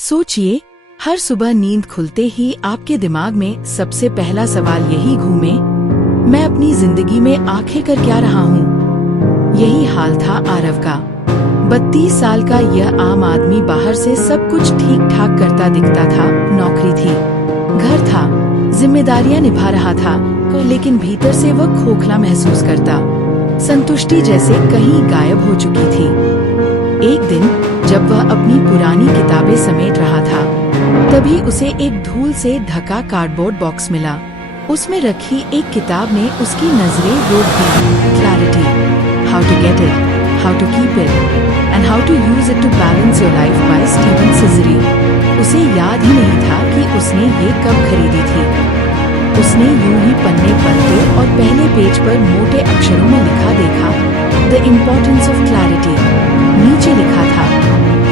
सोचिए, हर सुबह नींद खुलते ही आपके दिमाग में सबसे पहला सवाल यही घूमे, मैं अपनी जिंदगी में आखिर कर क्या रहा हूँ। यही हाल था आरव का। 32 साल का यह आम आदमी बाहर से सब कुछ ठीक ठाक करता दिखता था। नौकरी थी, घर था, जिम्मेदारियां निभा रहा था, लेकिन भीतर से वह खोखला महसूस करता। संतुष्टि जैसे कहीं गायब हो चुकी थी। एक दिन जब वह अपनी पुरानी किताबें समेट रहा था, तभी उसे एक धूल से ढका कार्डबोर्ड बॉक्स मिला। उसमें रखी एक किताब ने उसकी नजरें रोक दी। Clarity, how to get it, how to keep it and how to use it to balance your life by Steven सिजरी। उसे याद ही नहीं था कि उसने ये कब खरीदी थी। उसने यूं ही पन्ने पलटे और पहले पेज पर मोटे अक्षरों में लिखा देखा, द इम्पोर्टेंस ऑफ क्लैरिटी। नीचे लिखा था,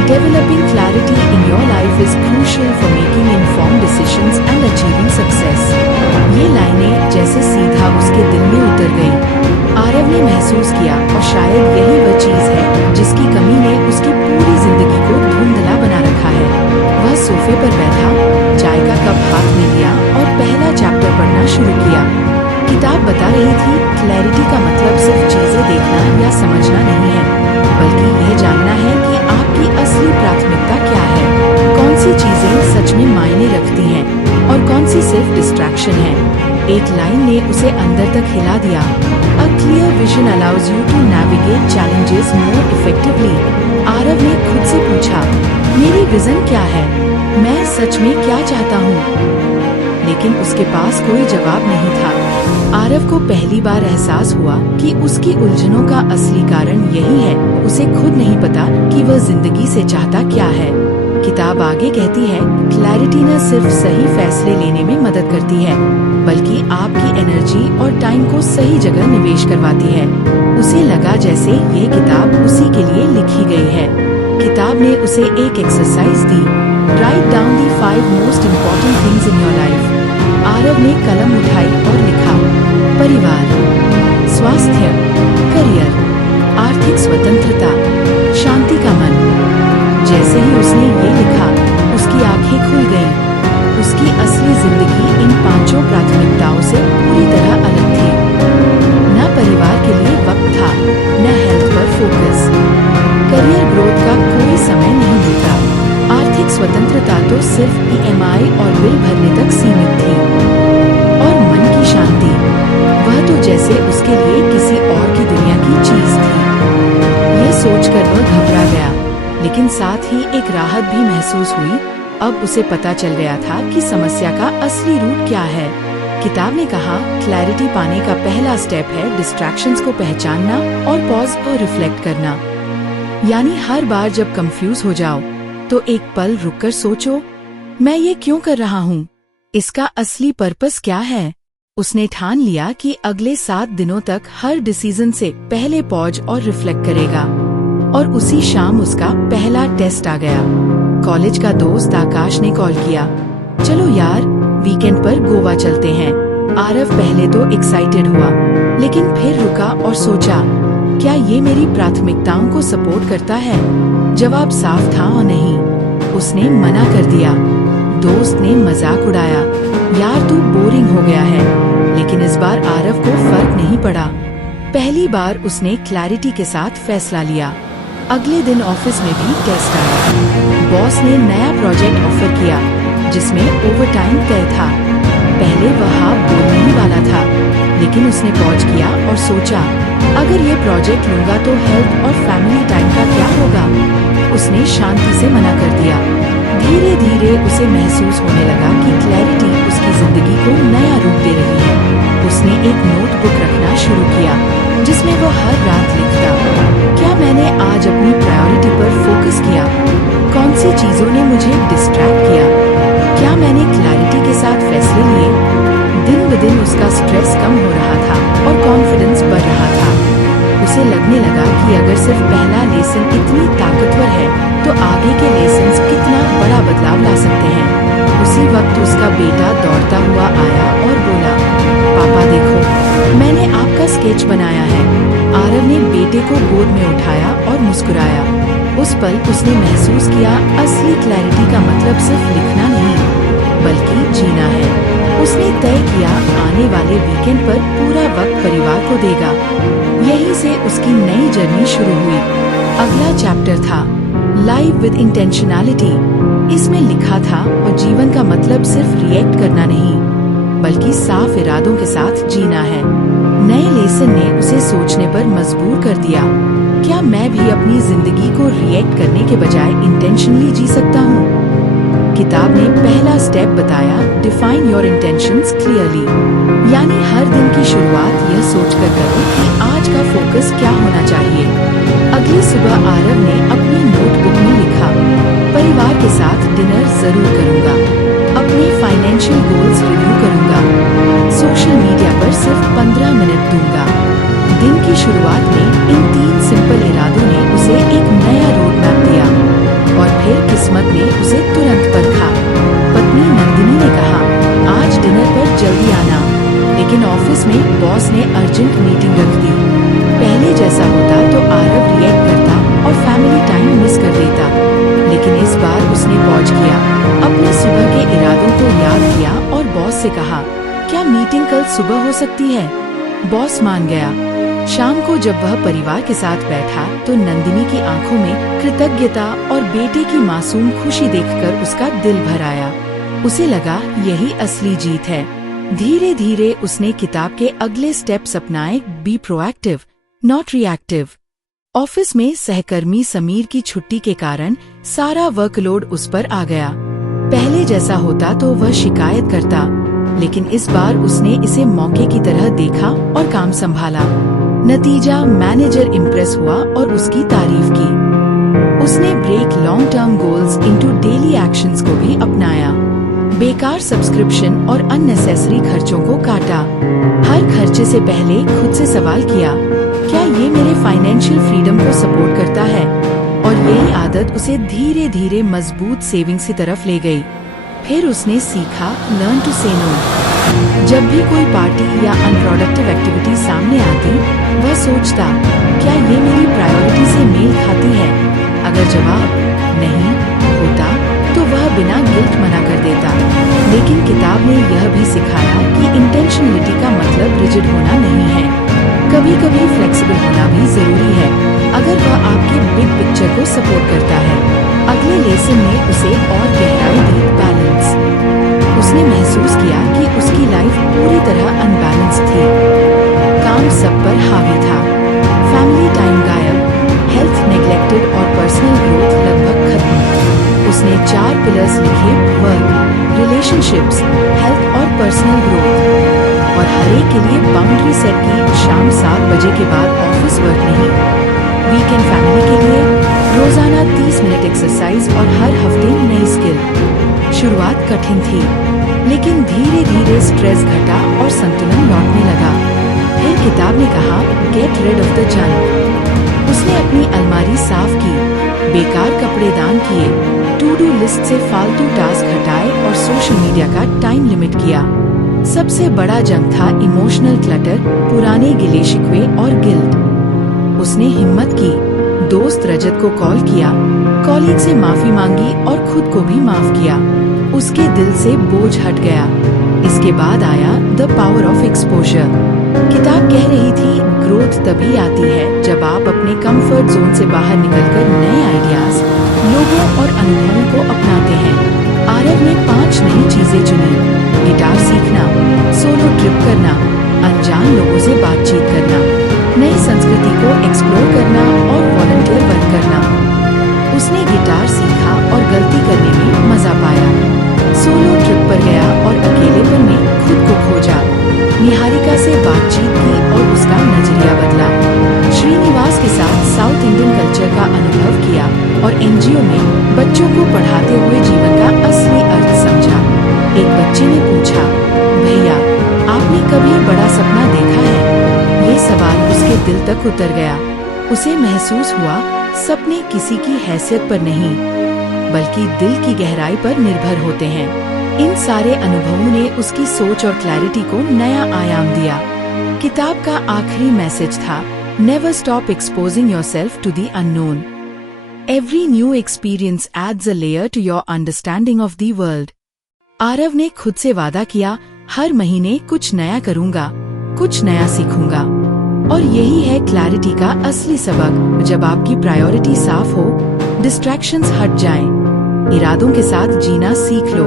developing clarity in your life is crucial for making informed decisions and achieving success. ये लाइनें जैसे सीधा उसके दिल में उतर गईं। आरव ने महसूस किया, और शायद यही वह चीज है जिसकी कमी ने उसकी पूरी जिंदगी को धुंधला बना रखा है। वह सोफे पर बैठा, चाय का कप हाथ में लिया और पहला चैप्टर पढ़ना शुरू किया। किताब बता रही थी, क्लैरिटी का मतलब सिर्फ चीजें देखना या समझना नहीं है, बल्कि यह जानना है कि आपकी असली प्राथमिकता क्या है, कौन सी चीजें सच में मायने रखती हैं और कौन सी सिर्फ डिस्ट्रैक्शन है। एक लाइन ने उसे अंदर तक हिला दिया, a clear vision allows you to navigate challenges more effectively. Aarav ने खुद से पूछा, मेरी विजन क्या है, मैं सच में क्या चाहता हूँ? लेकिन उसके पास कोई जवाब नहीं था। आरव को पहली बार एहसास हुआ कि उसकी उलझनों का असली कारण यही है, उसे खुद नहीं पता कि वह जिंदगी से चाहता क्या है। किताब आगे कहती है, क्लैरिटी न सिर्फ सही फैसले लेने में मदद करती है, बल्कि आपकी एनर्जी और टाइम को सही जगह निवेश करवाती है। उसे लगा जैसे ये किताब उसी के लिए लिखी गई है। किताब ने उसे एक exercise the, write down the 5 most important things in your life. Aarav ने कलम उठाई और लिखा, परिवार, स्वास्थ्य, करियर, आर्थिक स्वतंत्रता, शांति का मन। जैसे ही उसने ये लिखा, उसकी आंखें खुल गईं। उसकी असली जिंदगी इन 5 प्राथमिकताओं से पूरी तरह अलग थी। न परिवार के लिए वक्त था, न हेल्थ पर फोकस, करियर ग्रोथ का कोई समय नहीं होता, आर्थिक स्वतंत्रता तो सिर्फ EMI और बिल भरने तक सीमित थी, और मन की शांति, वह तो जैसे उसके लिए किसी और की दुनिया की चीज थी। ये सोचकर वह घबरा गया, लेकिन साथ ही एक राहत भी महसूस हुई। अब उसे पता चल गया था कि समस्या का असली रूट क्या है। किताब ने कहा, क्लैरिटी पाने का पहला स्टेप है डिस्ट्रैक्शंस को पहचानना और पॉज और रिफ्लेक्ट करना। यानी हर बार जब कंफ्यूज हो जाओ, तो एक पल रुककर सोचो, मैं ये क्यों कर रहा हूँ? इसका असली पर्पस क्या है? उसने ठान लिया कि अगले 7 दिनों तक हर डिसीजन से पहले पॉज और रिफ्लेक्ट करेगा। और उसी शाम उसका पहला टेस्ट आ गया। कॉलेज का दोस्त आकाश ने कॉल किया, चलो यार, वीकेंड पर गोवा चलते हैं। आरव पहले तो एक्साइटेड हुआ, लेकिन फिर रुका और सोचा, क्या ये मेरी प्राथमिकताओं को सपोर्ट करता है? जवाब साफ था और नहीं। उसने मना कर दिया। दोस्त ने मजाक उड़ाया, यार तू बोरिंग हो गया है। लेकिन इस बार आरव को फर्क नहीं पड़ा। पहली बार उसने क्लैरिटी के साथ फैसला लिया। अगले दिन ऑफिस में भी टेस्ट आया। बॉस ने नया प्रोजेक्ट ऑफर किया, जिसमें ओवरटाइम तय था। पहले वह हाँ बोलने ही वाला था, लेकिन उसने पॉज किया और सोचा, अगर ये प्रोजेक्ट लूंगा तो हेल्थ और फैमिली टाइम का क्या होगा? उसने शांति से मना कर दिया। धीरे धीरे उसे महसूस होने लगा कि क्लैरिटी उसकी जिंदगी को नया रूप दे रही है। उसने एक नोटबुक रखना शुरू किया, जिसमें वह हर रात लिखता, क्या मैंने आज अपनी प्रायोरिटी पर फोकस किया? कौन सी चीजों ने मुझे डिस्ट्रैक्ट किया? क्या मैंने क्लैरिटी के साथ फैसले लिए? दिन ब दिन उसका स्ट्रेस कम हो रहा था और कॉन्फिडेंस बढ़ रहा था। उसे लगने लगा कि अगर सिर्फ पहला लेसन इतनी ताकतवर है, तो आगे के लेसन्स कितना बड़ा बदलाव ला सकते हैं। उसी वक्त उसका बेटा दौड़ता हुआ आया और बोला, पापा देखो, मैंने आपका स्केच बनाया है। आरव ने बेटे को गोद में उठाया और मुस्कुराया, उस पल उसने महसूस किया असली क्लैरिटी का मतलब सिर्फ लिखना नहीं बल्कि जीना है। उसने तय किया आने वाले वीकेंड पर पूरा वक्त परिवार को देगा। यहीं से उसकी नई जर्नी शुरू हुई। अगला चैप्टर था लाइव विद इंटेंशनैलिटी। इसमें लिखा था और जीवन का मतलब सिर्फ रिएक्ट करना नहीं बल्कि साफ इरादों के साथ जीना है। नए लेसन ने उसे सोचने पर मजबूर कर दिया, क्या मैं भी अपनी जिंदगी को रिएक्ट करने के बजाय इंटेंशनली जी सकता हूँ? किताब ने पहला स्टेप बताया, डिफाइन योर इंटेंशंस क्लियरली, यानी हर दिन की शुरुआत यह सोचकर करो कि आज का फोकस क्या होना चाहिए। अगली सुबह आरव ने अपनी नोटबुक में लिखा, परिवार के साथ डिनर जरूर करूंगा, अपने फाइनेंशियल गोल्स रिव्यू करूंगा, सोशल मीडिया पर सिर्फ 15 मिनट दूंगा। दिन की शुरुआत में इन 3 सिंपल इरादों ने उसे एक नया रोड मैप दिया और फिर किस्मत ने उसे तुरंत परखा। पत्नी नंदिनी ने कहा, आज डिनर पर जल्दी आना, लेकिन ऑफिस में बॉस ने अर्जेंट मीटिंग रख दी। पहले जैसा होता तो आरव रिएक्ट करता और फैमिली टाइम मिस कर देता, लेकिन इस बार उसने पॉज किया, अपने सुबह के इरादों को याद किया और बॉस से कहा, क्या मीटिंग कल सुबह हो सकती है? बॉस मान गया। शाम को जब वह परिवार के साथ बैठा तो नंदिनी की आंखों में कृतज्ञता और बेटे की मासूम खुशी देखकर उसका दिल भर आया। उसे लगा यही असली जीत है। धीरे धीरे उसने किताब के अगले स्टेप्स अपनाए, be proactive not reactive. Office में सहकर्मी समीर की छुट्टी के कारण सारा वर्कलोड उस पर आ गया। पहले जैसा होता तो वह शिकायत करता, लेकिन इस बार उसने इसे मौके की तरह देखा और काम संभाला। नतीजा, मैनेजर इम्प्रेस हुआ और उसकी तारीफ की। उसने break long term goals into daily actions को भी अपनाया। बेकार सब्सक्रिप्शन और अननेसेसरी खर्चों को काटा। हर खर्चे से पहले खुद से सवाल किया, क्या ये मेरे फाइनेंशियल फ्रीडम को सपोर्ट करता है? और यही आदत उसे धीरे धीरे मजबूत सेविंग्स की तरफ ले गई। फिर उसने सीखा लर्न टू से नो। जब भी कोई पार्टी या अनप्रोडक्टिव एक्टिविटी सामने आती, वह सोचता, क्या ये मेरी प्रायोरिटी से मेल खाती है? अगर जवाब नहीं होता तो वह बिना गिल्ट मना कर देता। लेकिन किताब ने यह भी सिखाया कि इंटेंशनलिटी का मतलब रिजिड होना नहीं है, कभी कभी फ्लेक्सिबल होना भी जरूरी है, अगर वह आपके बिग पिक्चर को सपोर्ट करता है। अगले लेसन ने उसे और गहराई दी, बैलेंस। उसने महसूस किया कि उसकी लाइफ पूरी तरह अनबैलेंस थी। काम सब पर हावी था, फैमिली टाइम गायब, हेल्थ नेग्लेक्टेड और पर्सनल ग्रोथ लगभग खत्म। उसने 4 पिलर्स लिखे, वर्क, रिलेशनशिप्स, हेल्थ और पर्सनल ग्रोथ, और हर एक के लिए बाउंड्री सेट की, शाम 7 बजे के बाद ऑफिस वर्क नहीं। वीकेंड फैमिली के लिए रोजाना 30 मिनट एक्सरसाइज और हर हफ्ते नई स्किल। शुरुआत कठिन थी, लेकिन धीरे धीरे स्ट्रेस घटा और संतुलन लौटने लगा। फिर किताब ने कहा, get rid of the junk. उसने अपनी अलमारी साफ की, बेकार कपड़े दान किए, टू डू लिस्ट से फालतू टास्क हटाए और सोशल मीडिया का टाइम लिमिट किया। सबसे बड़ा जंग था इमोशनल क्लटर, पुराने गिले शिकवे और गिल्ट। उसने हिम्मत की, दोस्त रजत को कॉल किया, कॉलीग से माफी मांगी और खुद को भी माफ किया। उसके दिल से बोझ हट गया। इसके बाद आया द पावर ऑफ एक्सपोजर। किताब कह रही थी, ग्रोथ तभी आती है जब आप अपने कंफर्ट जोन से बाहर निकलकर नए आइडियाज, लोगों और अनुभवों को अपनाते हैं। आरव ने 5 नई चीजें चुनी, गिटार सीखना, सोलो ट्रिप करना, अनजान लोगों से बातचीत करना, नई संस्कृति को एक्सप्लोर करना और वॉलंटियर वर्क करना। उसने गिटार सीखा और गलती करने में मजा पाया, सोलो ट्रिप पर गया और अकेलेपन में खुद को खोजा, निहारिका से बातचीत की और उसका नजरिया बदला, श्रीनिवास के साथ साउथ इंडियन कल्चर का अनुभव किया और एनजीओ में बच्चों को पढ़ाते हुए जीवन का असली अर्थ समझा। एक बच्चे ने पूछा, भैया आपने कभी बड़ा सपना देखा है? ये सवाल उसके दिल तक उतर गया। उसे महसूस हुआ सपने किसी की हैसियत पर नहीं बल्कि दिल की गहराई पर निर्भर होते हैं। इन सारे अनुभवों ने उसकी सोच और क्लैरिटी को नया आयाम दिया। किताब का आखिरी मैसेज था, never stop exposing yourself to the unknown. Every new experience adds a layer to your understanding of the world. Aarav ने खुद से वादा किया, हर महीने कुछ नया करूंगा, कुछ नया सीखूंगा। और यही है क्लैरिटी का असली सबक। जब आपकी प्रायोरिटी साफ हो, डिस्ट्रैक्शंस हट जाएं, इरादों के साथ जीना सीख लो,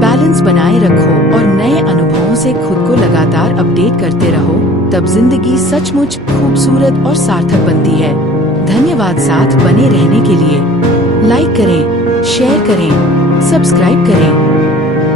बैलेंस बनाए रखो और नए अनुभवों से खुद को लगातार अपडेट करते रहो, तब जिंदगी सचमुच खूबसूरत और सार्थक बनती है। धन्यवाद साथ बने रहने के लिए। लाइक करें, शेयर करें, सब्सक्राइब करें।